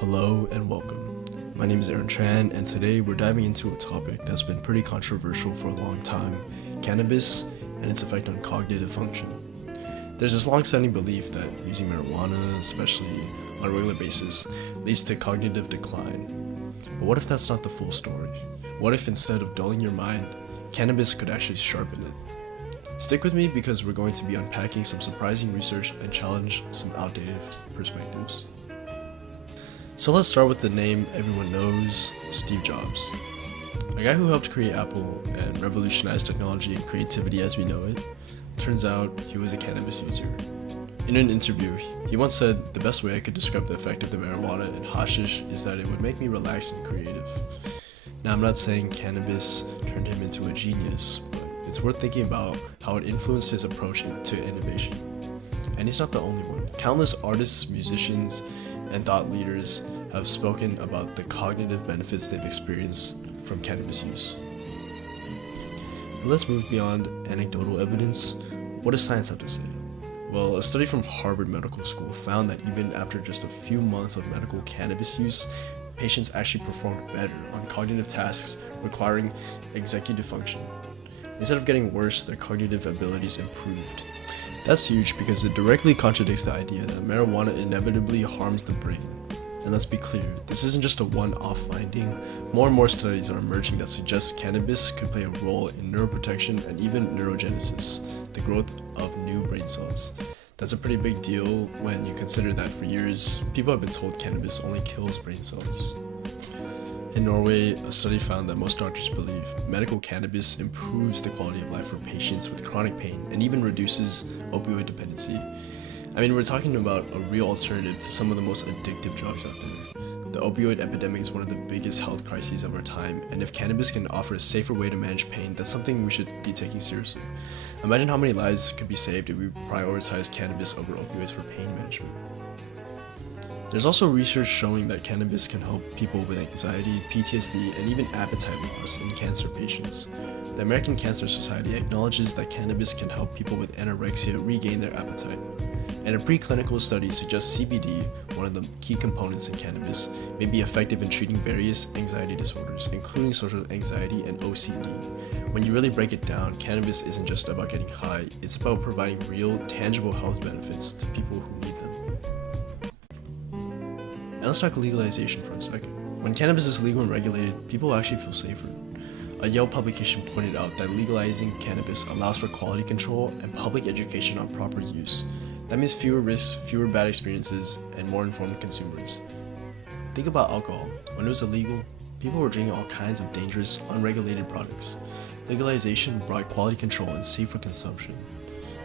Hello and welcome. My name is Aaron Tran, and today we're diving into a topic that's been pretty controversial for a long time: cannabis and its effect on cognitive function. There's this long-standing belief that using marijuana, especially on a regular basis, leads to cognitive decline. But what if that's not the full story? What if instead of dulling your mind, cannabis could actually sharpen it? Stick with me because we're going to be unpacking some surprising research and challenge some outdated perspectives. So let's start with the name everyone knows, Steve Jobs. A guy who helped create Apple and revolutionize technology and creativity as we know it. Turns out he was a cannabis user. In an interview, he once said, "The best way I could describe the effect of the marijuana and hashish is that it would make me relaxed and creative." Now, I'm not saying cannabis turned him into a genius, but it's worth thinking about how it influenced his approach to innovation. And he's not the only one. Countless artists, musicians, and thought leaders have spoken about the cognitive benefits they've experienced from cannabis use. But let's move beyond anecdotal evidence. What does science have to say? Well, a study from Harvard Medical School found that even after just a few months of medical cannabis use, patients actually performed better on cognitive tasks requiring executive function. Instead of getting worse, their cognitive abilities improved. That's huge because it directly contradicts the idea that marijuana inevitably harms the brain. And let's be clear, this isn't just a one-off finding. More and more studies are emerging that suggest cannabis could play a role in neuroprotection and even neurogenesis, the growth of new brain cells. That's a pretty big deal when you consider that for years, people have been told cannabis only kills brain cells. In Norway, a study found that most doctors believe medical cannabis improves the quality of life for patients with chronic pain and even reduces opioid dependency. I mean, we're talking about a real alternative to some of the most addictive drugs out there. The opioid epidemic is one of the biggest health crises of our time, and if cannabis can offer a safer way to manage pain, that's something we should be taking seriously. Imagine how many lives could be saved if we prioritize cannabis over opioids for pain management. There's also research showing that cannabis can help people with anxiety, PTSD, and even appetite loss in cancer patients. The American Cancer Society acknowledges that cannabis can help people with anorexia regain their appetite. And a preclinical study suggests CBD, one of the key components in cannabis, may be effective in treating various anxiety disorders, including social anxiety and OCD. When you really break it down, cannabis isn't just about getting high, it's about providing real, tangible health benefits to people who need them. Now let's talk legalization for a second. When cannabis is legal and regulated, people actually feel safer. A Yale publication pointed out that legalizing cannabis allows for quality control and public education on proper use. That means fewer risks, fewer bad experiences, and more informed consumers. Think about alcohol. When it was illegal, people were drinking all kinds of dangerous, unregulated products. Legalization brought quality control and safer consumption.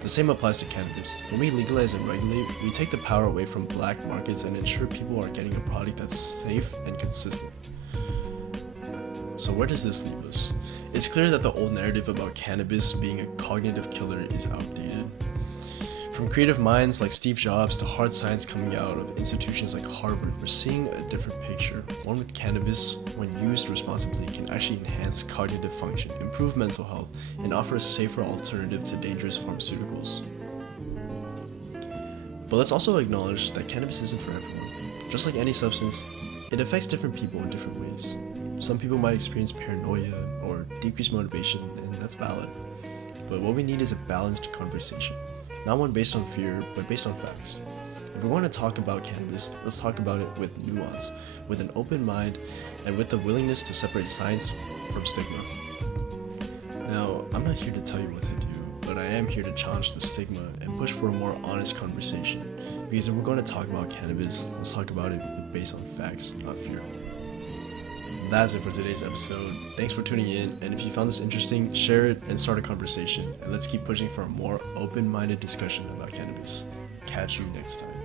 The same applies to cannabis. When we legalize and regulate, we take the power away from black markets and ensure people are getting a product that's safe and consistent. So where does this leave us? It's clear that the old narrative about cannabis being a cognitive killer is outdated. From creative minds like Steve Jobs to hard science coming out of institutions like Harvard, we're seeing a different picture. One with cannabis, when used responsibly, can actually enhance cognitive function, improve mental health, and offer a safer alternative to dangerous pharmaceuticals. But let's also acknowledge that cannabis isn't for everyone. Just like any substance, it affects different people in different ways. Some people might experience paranoia or decreased motivation, and that's valid. But what we need is a balanced conversation. Not one based on fear, but based on facts. If we want to talk about cannabis, let's talk about it with nuance, with an open mind, and with the willingness to separate science from stigma. Now, I'm not here to tell you what to do, but I am here to challenge the stigma and push for a more honest conversation. Because if we're going to talk about cannabis, let's talk about it based on facts, not fear. That's it for today's episode. Thanks for tuning in, and if you found this interesting, share it and start a conversation, and let's keep pushing for a more open-minded discussion about cannabis. Catch you next time.